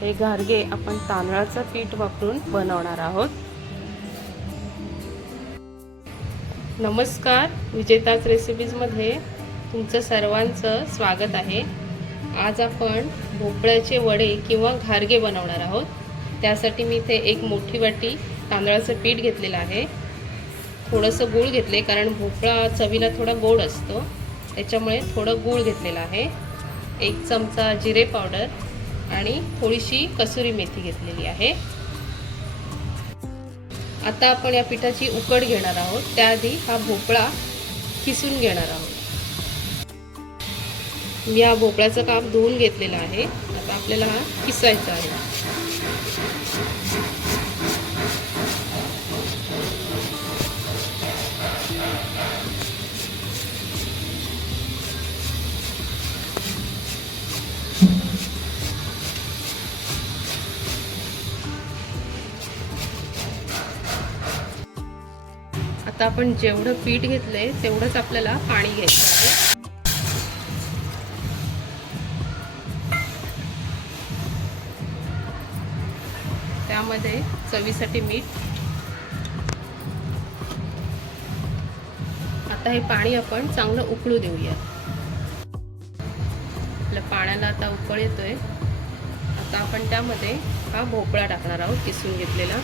हे घारगे आपण तांदळाचं पीठ वापरून बनवणार आहोत. नमस्कार विजेताच रेसिपीजमध्ये तुमचं सर्वांचं स्वागत आहे. आज आपण भोपळ्याचे वडे किंवा घारगे बनवणार आहोत. त्यासाठी मी इथे एक मोठी वाटी तांदळाचं पीठ घेतलेलं आहे. थोडंसं गूळ घेतले कारण भोपळा चवीला थोडा गोड असतो. त्याच्यामुळे थोडं गूळ घेतलेलं आहे. एक चमचा जिरे पावडर. आणि थोडीशी कसुरी मेथी घेतलेली आहे. आता आपण या पिठाची उकड घेणार आहोत. त्याआधी हा भोपळा किसून घेणार आहोत. मी हा भोपळ्याचं काप धुवून घेतलेला आहे. आता आपल्याला हा किसायचा आहे. आता आपण जेवढं पीठ घेतलंय तेवढंच आपल्याला पाणी घ्यायचं आहे. त्यामध्ये चवीसाठी मीठ. आता हे पाणी आपण चांगलं उकळू देऊया. आपल्या पाण्याला आता उकळ येतोय. आता आपण त्यामध्ये हा भोपळा टाकणार आहोत किसून घेतलेला.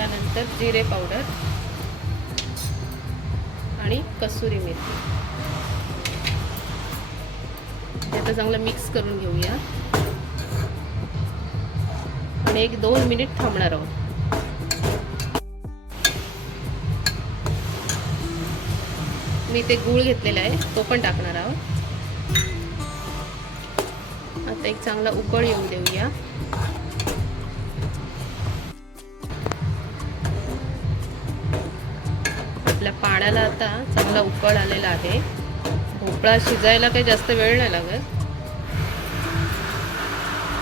त्यानंतर जिरे पावडर आणि कसुरी मेथी. आता चांगलं मिक्स करून घेऊया. आणि एक दोन मिनिट थांबणार आहोत. मी ते गूळ घेतलेला आहे तो पण टाकणार आहोत. आता एक चांगला उकळ येऊ देऊया. आता चांगला उकळ आलेला आहे. भोपळा शिजायला काही जास्त वेळ नाही लागत.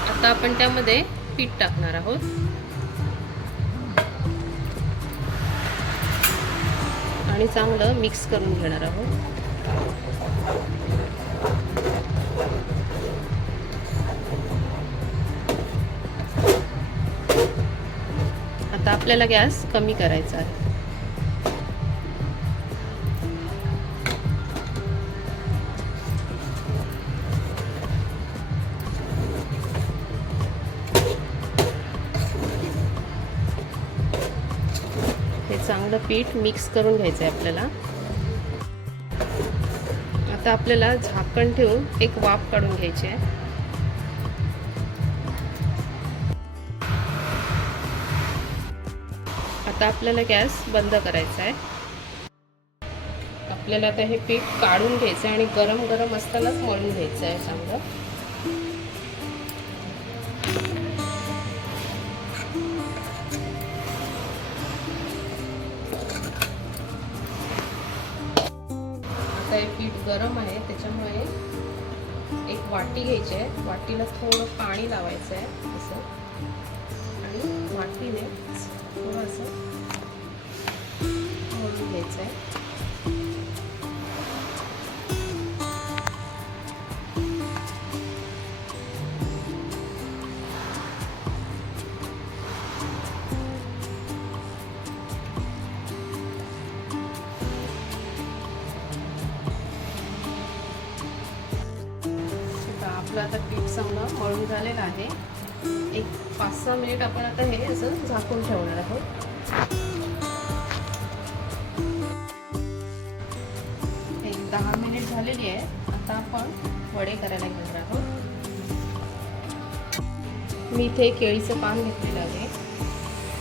आता आपण त्यामध्ये पीठ टाकणार आहोत. आणि चांगलं मिक्स करून घेणार आहोत. आता आपल्याला गॅस कमी करायचा आहे. हे पीठ मिक्स करून घ्यायचं आहे आपल्याला. आता आपल्याला झाकण ठेवून एक वाफ काढून घ्यायची आहे आता आपल्याला गॅस बंद करायचा आहे आपल्याला आता हे पीठ काढून घ्यायचं आहे आणि गरम गरम असतानाच मळून घ्यायचं आहे चांगलं. गरम आहे त्याच्यामुळे एक वाटी घ्यायची आहे. वाटीला थोडं पाणी लावायचं आहे असं. आपलं आता पीठ समजा मळून झालेलं आहे. एक पाच सहा मिनिट आपण आता हे असं झाकून ठेवणार आहोत. एक दहा मिनिट झालेली आहे. आता आपण वडे करायला घेणार आहोत. मी इथे केळीचं पान घेतलेलं आहे.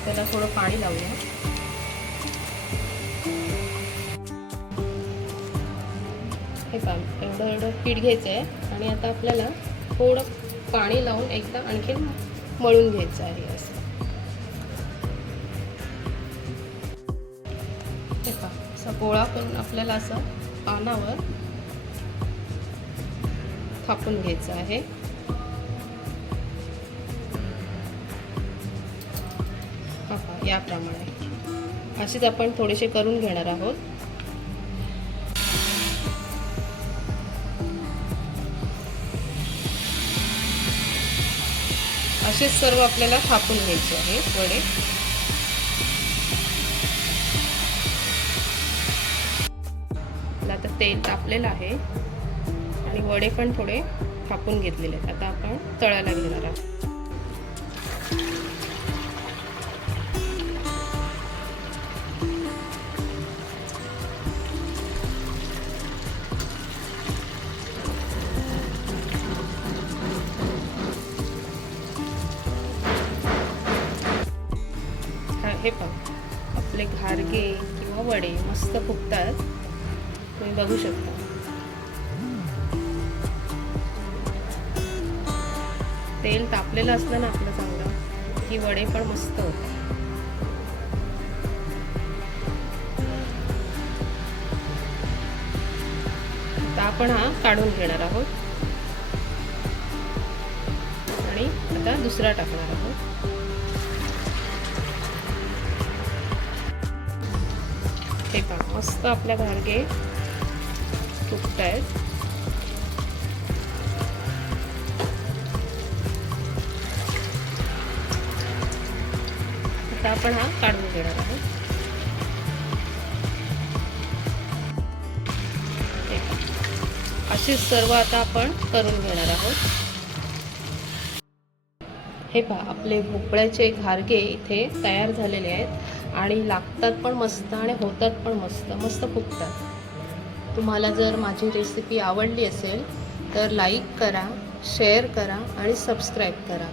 त्याला थोडं पाणी लावूया. हे पान एवढं एवढं पीठ घ्यायचं आहे आणि आता आपल्याला थोडं पाणी लावून एकदा आणखीन मळून घ्यायचं आहे असं. हे पहा असा गोळा करून आपल्याला असं पानावर थापून घ्यायचं आहे. हा याप्रमाणे. असेच आपण थोडेसे करून घेणार आहोत. असे सर्व आपल्याला थापून घ्यायचे आहे वडे. आता तेल तापलेलं आहे आणि वडे पण थोडे थापून घेतलेले आहेत. आता आपण तळायला घेणार आहोत. हे पहा आपले घारगे किंवा वडे मस्त फुगतात. तुम्ही बघू शकता. तेल तापलेलं असलं ना आपलं चांगलं की वडे पण मस्त होतात. आपण हा काढून घेणार आहोत. आणि आता दुसरा टाकणार आहोत. हे पहा मस्त आपल्या घारगे फुगत आहेत आता आपण हा काढून घेणार आहोत. हे अशीच सर्व आता आपण करून घेणार आहोत. हे पहा आपले भोपळ्याचे घारगे इथे तयार झालेले आहेत. आणि लागतात पण मस्त आणि होतात पण मस्त. मस्त फुगतात. तुम्हाला जर माझी रेसिपी आवडली असेल तर लाईक करा शेअर करा आणि सबस्क्राईब करा.